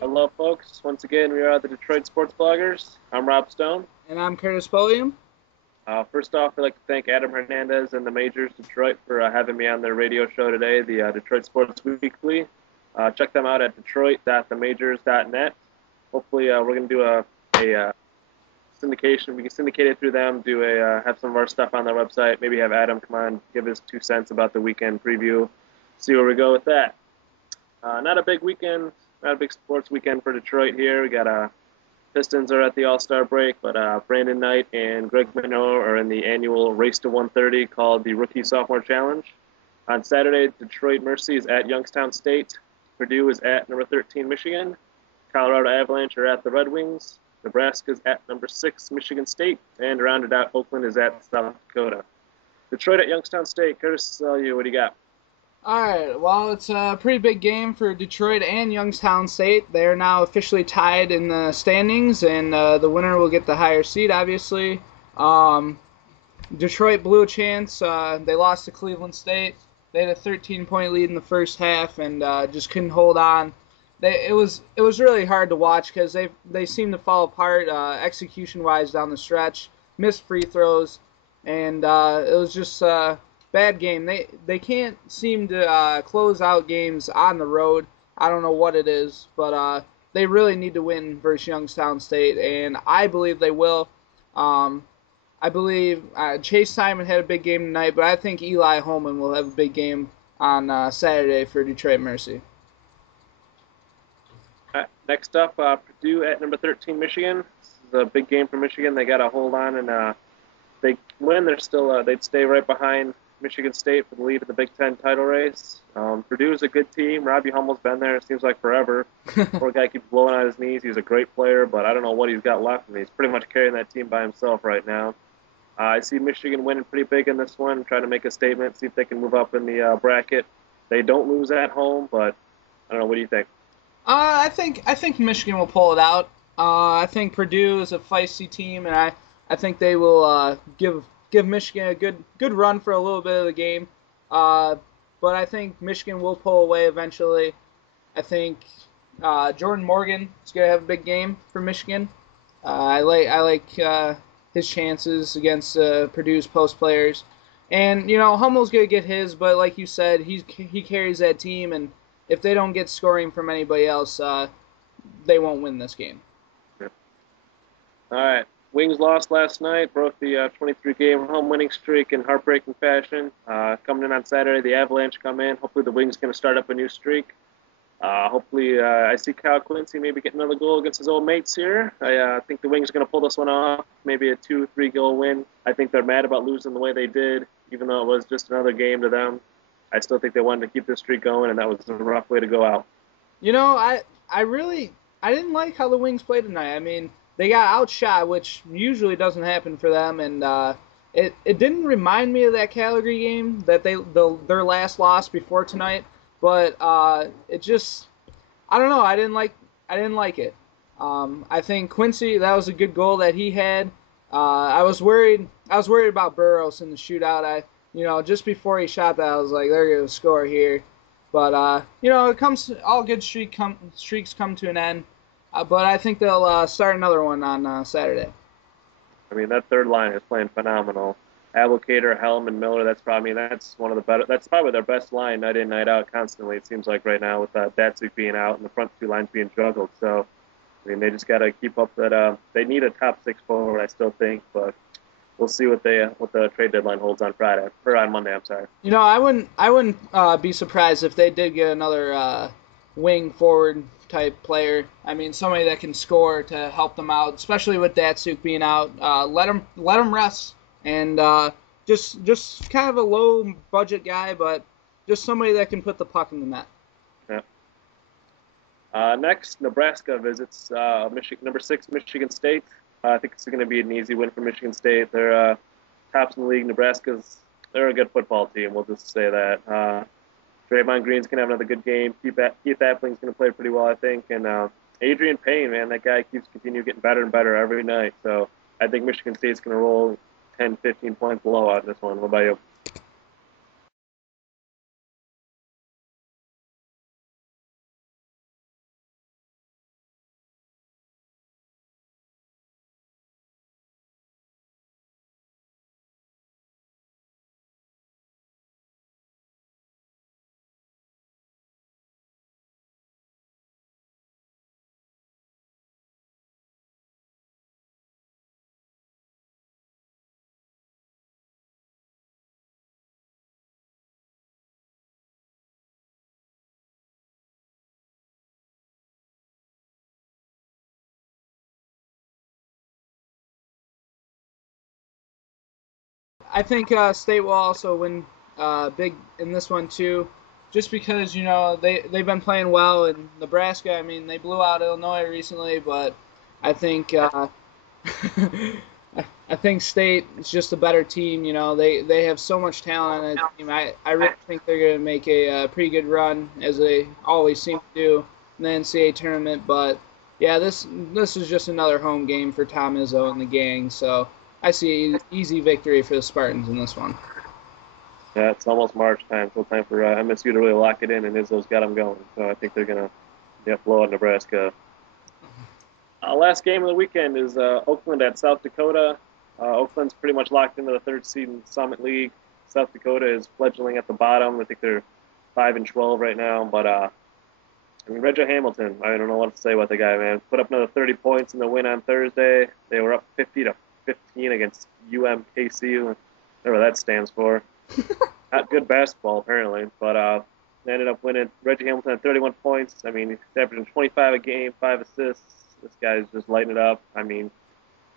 Hello, folks. Once again, we are the Detroit Sports Bloggers. I'm Rob Stone. And I'm Curtis Podium. First off, I'd like to thank Adam Hernandez and the Majors Detroit for having me on their radio show today, the Detroit Sports Weekly. Check them out at detroit.themajors.net. Hopefully, we're going to do a syndication. We can syndicate it through them, have some of our stuff on their website, maybe have Adam come on, give his 2 cents about the weekend preview, see where we go with that. Not a big weekend, not a big sports weekend for Detroit here. We got Pistons are at the All-Star break, but Brandon Knight and Greg Minot are in the annual Race to 130 called the Rookie Sophomore Challenge. On Saturday, Detroit Mercy is at Youngstown State. Purdue is at number 13 Michigan. Colorado Avalanche are at the Red Wings. Nebraska is at number 6 Michigan State. And rounded out, Oakland is at South Dakota. Detroit at Youngstown State. Curtis, what do you got? All right, well, it's a pretty big game for Detroit and Youngstown State. They are now officially tied in the standings, and the winner will get the higher seed, obviously. Um, Detroit blew a chance. They lost to Cleveland State. They had a 13-point lead in the first half and just couldn't hold on. It was really hard to watch because they seemed to fall apart execution-wise down the stretch, missed free throws, and it was just bad game. They can't seem to close out games on the road. I don't know what it is, but they really need to win versus Youngstown State, and I believe they will. Um, I believe Chase Simon had a big game tonight, but I think Eli Holman will have a big game on Saturday for Detroit Mercy. Next up, Purdue at number 13 Michigan. This is a big game for Michigan. They got to hold on, and they win. They'd stay right behind Michigan State for the lead of the Big Ten title race. Purdue is a good team. Robbie Hummel's been there. It seems like forever. Poor guy keeps blowing out his knees. He's a great player, but I don't know what he's got left. And he's pretty much carrying that team by himself right now. I see Michigan winning pretty big in this one, trying to make a statement, see if they can move up in the bracket. They don't lose at home, but I don't know. What do you think? I think Michigan will pull it out. I think Purdue is a feisty team, and I think they will give Michigan a good run for a little bit of the game. Uh, but I think Michigan will pull away eventually. I think Jordan Morgan is going to have a big game for Michigan. I like his chances against Purdue's post players, and Hummel's going to get his, but like you said, he carries that team, and if they don't get scoring from anybody else, they won't win this game. All right. Wings lost last night, broke the 23-game home winning streak in heartbreaking fashion. Coming in on Saturday, the Avalanche come in. Hopefully, the Wings going to start up a new streak. Hopefully, I see Kyle Quincy maybe get another goal against his old mates here. I think the Wings are going to pull this one off, maybe a 2-3 goal win. I think they're mad about losing the way they did, even though it was just another game to them. I still think they wanted to keep this streak going, and that was a rough way to go out. You know, I didn't like how the Wings played tonight. I mean, they got outshot, which usually doesn't happen for them, and it didn't remind me of that Calgary game that their last loss before tonight, but it just I don't know. I didn't like it. I think Quincy, that was a good goal that he had. I was worried about Burroughs in the shootout. Just before he shot that, I was like, they're gonna score here. But it comes all good streaks come to an end. But I think they'll start another one on Saturday. I mean, that third line is playing phenomenal. Applicator, Helm, and Miller. That's one of the better. That's probably their best line night in, night out, constantly. It seems like right now with Datsuk being out and the front two lines being juggled. So, I mean, they just got to keep up that. They need a top six forward, I still think, but we'll see what the trade deadline holds on Friday or on Monday. I'm sorry. I wouldn't be surprised if they did get another wing forward type player. I mean, somebody that can score to help them out, especially with Datsuk being out. Let him rest, and just kind of a low budget guy, but just somebody that can put the puck in the net. Yeah. Next, Nebraska visits number 6 Michigan State. I think it's going to be an easy win for Michigan State. They're tops in the league. They're a good football team. We'll just say that. Draymond Green's going to have another good game. Keith Appling's going to play pretty well, I think. And Adrian Payne, man, that guy keeps continuing getting better and better every night. So I think Michigan State's going to roll 10, 15 points blowout in this one. What about you? I think State will also win big in this one too, just because they've been playing well in Nebraska. I mean, they blew out Illinois recently, but I think I think State is just a better team. They have so much talent on that team. I really think they're going to make a pretty good run, as they always seem to do in the NCAA tournament. But yeah, this is just another home game for Tom Izzo and the gang. So I see an easy victory for the Spartans in this one. Yeah, it's almost March time, so time for MSU to really lock it in, and Izzo's got them going. So I think they're going to blow out Nebraska. Last game of the weekend is Oakland at South Dakota. Oakland's pretty much locked into the third seed in the Summit League. South Dakota is fledgling at the bottom. I think they're 5-12 right now. But I mean, Reggie Hamilton, I don't know what to say about the guy, man. Put up another 30 points in the win on Thursday. They were up 50-15 against UMKC, whatever that stands for. Not good basketball, apparently, but they ended up winning. Reggie Hamilton had 31 points. I mean, he's averaging 25 a game, 5 assists. This guy's just lighting it up. I mean,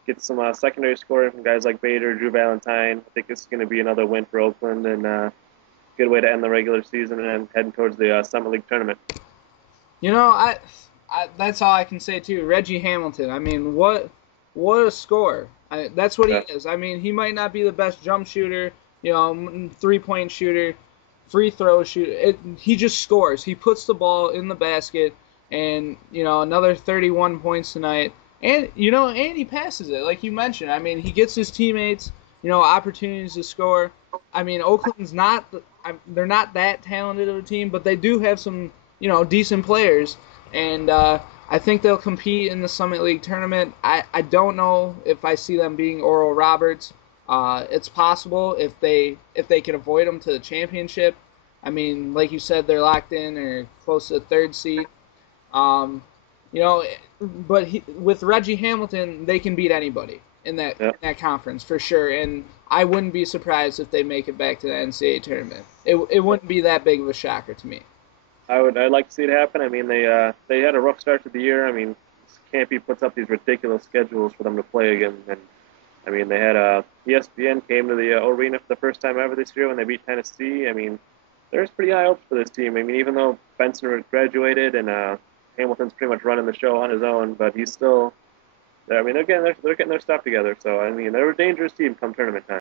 get some secondary scoring from guys like Bader, Drew Valentine. I think this is going to be another win for Oakland, and good way to end the regular season and heading towards the Summer League tournament. That's all I can say too. Reggie Hamilton. I mean, what a scorer. That's what he is. I mean, he might not be the best jump shooter, 3-point shooter, free throw shooter. He just scores. He puts the ball in the basket, and another 31 points tonight. And and he passes it, like you mentioned. I mean, he gets his teammates, opportunities to score. I mean, Oakland's they're not that talented of a team, but they do have some, decent players. And I think they'll compete in the Summit League tournament. I don't know if I see them being Oral Roberts. It's possible if they can avoid them to the championship. I mean, like you said, they're locked in or close to the third seed. But with Reggie Hamilton, they can beat anybody in that conference for sure. And I wouldn't be surprised if they make it back to the NCAA tournament. It wouldn't be that big of a shocker to me. I'd like to see it happen. I mean, they had a rough start to the year. I mean, Campy puts up these ridiculous schedules for them to play again. And I mean, they had ESPN came to the arena for the first time ever this year when they beat Tennessee. I mean, there's pretty high hopes for this team. I mean, even though Benson graduated and Hamilton's pretty much running the show on his own, but he's still. I mean, again, they're getting their stuff together. So I mean, they're a dangerous team come tournament time.